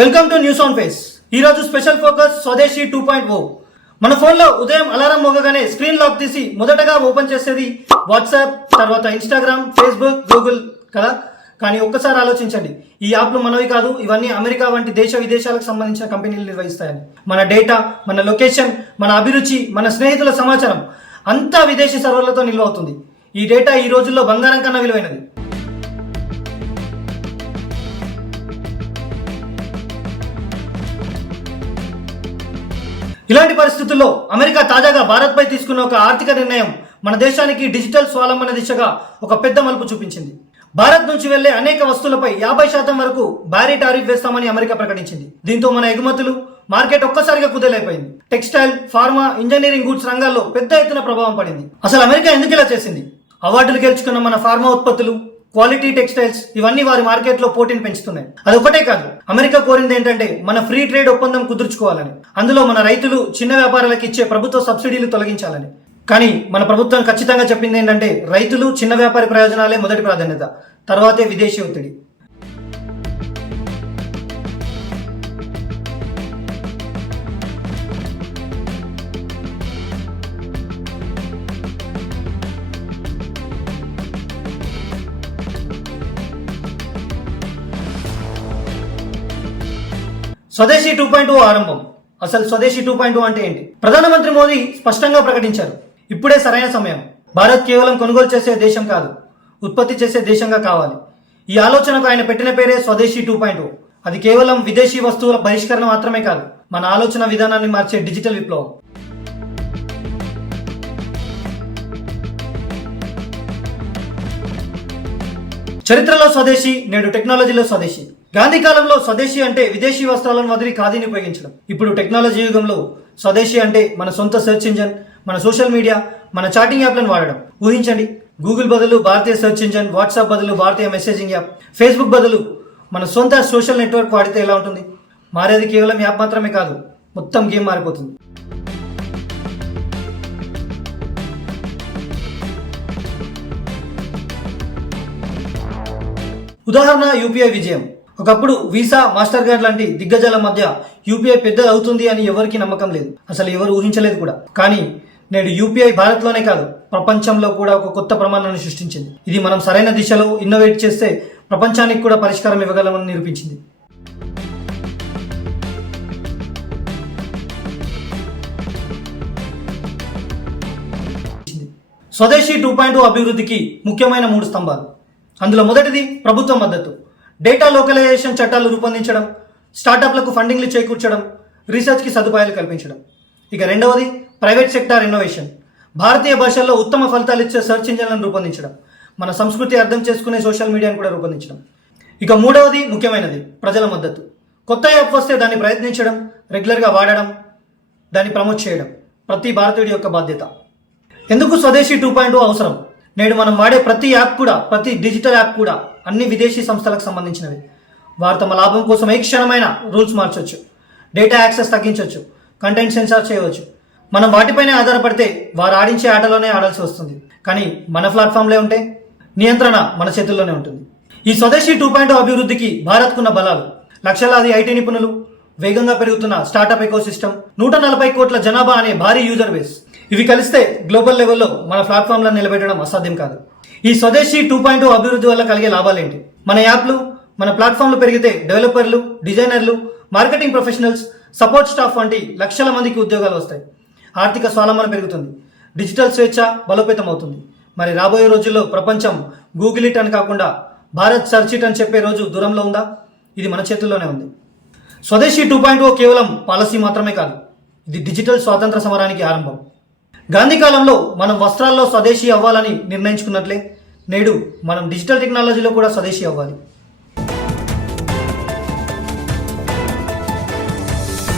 Welcome to news on face ఈ రోజు special focus స్వదేశీ టూ పాయింట్ ఓ మన ఫోన్లో ఉదయం అలారం మోగగానే స్క్రీన్ లాక్ తీసి మొదటగా ఓపెన్ చేసేది వాట్సాప్ తర్వాత ఇన్స్టాగ్రామ్ ఫేస్బుక్ గూగుల్ కదా? కానీ ఒక్కసారి ఆలోచించండి. ఈ యాప్లు మనవి కాదు ఇవన్నీ అమెరికా వంటి దేశ విదేశాలకు సంబంధించిన కంపెనీలు నిర్వహిస్తాయని. మన డేటా మన లొకేషన్ మన అభిరుచి మన స్నేహితుల సమాచారం అంతా విదేశీ సర్వర్లతో నిల్వ అవుతుంది. ఈ డేటా ఈ రోజుల్లో బంగారం కన్నా విలువైనది. ఇలాంటి పరిస్థితుల్లో అమెరికా తాజాగా భారత్పై తీసుకున్న ఒక ఆర్థిక నిర్ణయం మన దేశానికి డిజిటల్ స్వాలంబన దిశగా ఒక పెద్ద మలుపు చూపించింది. భారత్ నుంచి వెళ్ళే అనేక వస్తువులపై యాభై శాతం వరకు భారీ టారిఫ్ వేస్తామని అమెరికా ప్రకటించింది. దీంతో మన ఎగుమతులు మార్కెట్ ఒక్కసారిగా కుదేలైపోయింది. టెక్స్టైల్ ఫార్మా ఇంజనీరింగ్ గూడ్స్ రంగాల్లో పెద్ద ఎత్తున ప్రభావం పడింది. అసలు అమెరికా ఎందుకు ఇలా చేసింది? అవార్డులు గెలుచుకున్న మన ఫార్మా ఉత్పత్తులు క్వాలిటీ టెక్స్టైల్స్ ఇవన్నీ వారి మార్కెట్లో పోటీని పెంచుతున్నాయి. అది ఒకటే కాదు అమెరికా కోరింది ఏంటంటే మన ఫ్రీ ట్రేడ్ ఒప్పందం కుదుర్చుకోవాలని. అందులో మన రైతులు చిన్న వ్యాపారాలకు ఇచ్చే ప్రభుత్వ సబ్సిడీలు తొలగించాలని. కానీ మన ప్రభుత్వం ఖచ్చితంగా చెప్పింది ఏంటంటే రైతులు చిన్న వ్యాపారి ప్రయోజనాలే మొదటి ప్రాధాన్యత తర్వాతే విదేశీ ఒత్తిడి. స్వదేశీ టూ పాయింట్ oh ఆరంభం. అసలు స్వదేశీ టూ పాయింట్ oh అంటే ఏంటి? ప్రధానమంత్రి మోదీ స్పష్టంగా ప్రకటించారు. ఇప్పుడే సరైన సమయం. భారత్ కేవలం కొనుగోలు చేసే దేశం కాదు ఉత్పత్తి చేసే దేశంగా కావాలి. ఈ ఆలోచనకు ఆయన పెట్టిన పేరే స్వదేశీ టూ పాయింట్ oh. అది కేవలం విదేశీ వస్తువుల బహిష్కరణ మాత్రమే కాదు మన ఆలోచన విధానాన్ని మార్చే డిజిటల్ విప్లవం. చరిత్రలో స్వదేశీ నేడు టెక్నాలజీలో స్వదేశీ. గాంధీ కాలంలో స్వదేశీ అంటే విదేశీ వస్త్రాలను వదిలి ఖాదీని ఉపయోగించడం. ఇప్పుడు టెక్నాలజీ యుగంలో స్వదేశీ అంటే మన సొంత సెర్చ్ ఇంజన్ మన సోషల్ మీడియా మన చాటింగ్ యాప్లను వాడడం. ఊహించండి గూగుల్ బదులు భారతీయ సెర్చ్ ఇంజన్ వాట్సాప్ బదులు భారతీయ మెసేజింగ్ యాప్ ఫేస్బుక్ బదులు మన సొంత సోషల్ నెట్వర్క్ వాడితే ఎలా ఉంటుంది? మారేది కేవలం యాప్ మాత్రమే కాదు మొత్తం గేమ్ మారిపోతుంది. ఉదాహరణ యూపీఐ విజయం. ఒకప్పుడు వీసా మాస్టర్ కార్డ్ లాంటి దిగ్గజాల మధ్య యూపీఐ పెద్దది అవుతుంది అని ఎవరికి నమ్మకం లేదు. అసలు ఎవరు ఊహించలేదు కూడా. కానీ నేడు యూపీఐ భారత్లోనే కాదు ప్రపంచంలో కూడా ఒక కొత్త ప్రమాణాన్ని సృష్టించింది. ఇది మనం సరైన దిశలో ఇన్నోవేట్ చేస్తే ప్రపంచానికి కూడా పరిష్కారం ఇవ్వగలమని నిరూపించింది. స్వదేశీ టూ పాయింట్ అభివృద్ధికి ముఖ్యమైన మూడు స్తంభాలు. అందులో మొదటిది ప్రభుత్వ మద్దతు. డేటా లోకలైజేషన్ చట్టాలు రూపొందించడం స్టార్టప్లకు ఫండింగ్లు చేకూర్చడం రీసెర్చ్కి సదుపాయాలు కల్పించడం. ఇక రెండవది ప్రైవేట్ సెక్టార్ ఇన్నోవేషన్ భారతీయ భాషల్లో ఉత్తమ ఫలితాలు ఇచ్చే సెర్చ్ ఇంజన్లను రూపొందించడం. మన సంస్కృతి అర్థం చేసుకునే సోషల్ మీడియాను కూడా రూపొందించడం. ఇక మూడవది ముఖ్యమైనది ప్రజల మద్దతు. కొత్త యాప్ వస్తే దాన్ని ప్రయత్నించడం రెగ్యులర్గా వాడడం దాన్ని ప్రమోట్ చేయడం ప్రతి భారతీయుడి యొక్క బాధ్యత. ఎందుకు స్వదేశీ టూ పాయింట్ oh అవసరం? నేడు మనం వాడే ప్రతి యాప్ కూడా ప్రతి డిజిటల్ యాప్ కూడా అన్ని విదేశీ సంస్థలకు సంబంధించినవి. వారు తమ లాభం కోసం ఏ క్షణమైన రూల్స్ మార్చొచ్చు డేటా యాక్సెస్ తగ్గించవచ్చు కంటెంట్ సెన్సార్ చేయవచ్చు. మనం వాటిపైనే ఆధారపడితే వారు ఆడించే ఆటలోనే ఆడాల్సి వస్తుంది. కానీ మన ప్లాట్ఫామ్లే ఉంటే నియంత్రణ మన చేతుల్లోనే ఉంటుంది. ఈ స్వదేశీ టూ పాయింట్ అభివృద్ధికి భారత్కున్న బలాలు లక్షలాది ఐటీ నిపుణులు వేగంగా పెరుగుతున్న స్టార్టప్ ఎకోసిస్టమ్ నూట నలభై కోట్ల జనాభా అనే భారీ యూజర్ బేస్. ఇవి కలిస్తే గ్లోబల్ లెవెల్లో మన ప్లాట్ఫామ్లను నిలబెట్టడం అసాధ్యం కాదు. ఈ స్వదేశీ టూ పాయింట్ oh అభివృద్ధి వల్ల కలిగే లాభాలేంటి మన యాప్లు మన ప్లాట్ఫామ్లు పెరిగితే డెవలపర్లు డిజైనర్లు మార్కెటింగ్ ప్రొఫెషనల్స్ సపోర్ట్ స్టాఫ్ వంటి లక్షల మందికి ఉద్యోగాలు వస్తాయి. ఆర్థిక స్వాలంబన పెరుగుతుంది. డిజిటల్ స్వేచ్ఛ బలోపేతం అవుతుంది మరి రాబోయే రోజుల్లో ప్రపంచం గూగుల్ ఇట్ అని కాకుండా భారత్ సర్చ్ ఇట్ అని చెప్పే రోజు దూరంలో ఉందా? ఇది మన చేతుల్లోనే ఉంది. స్వదేశీ టూ పాయింట్ ఓ కేవలం పాలసీ మాత్రమే కాదు ఇది డిజిటల్ స్వాతంత్ర సమరానికి ఆరంభం. గాంధీ కాలంలో మనం వస్త్రాల్లో స్వదేశీ అవ్వాలని నిర్ణయించుకున్నట్లే నేడు మనం డిజిటల్ టెక్నాలజీలో కూడా స్వదేశీ అవ్వాలి.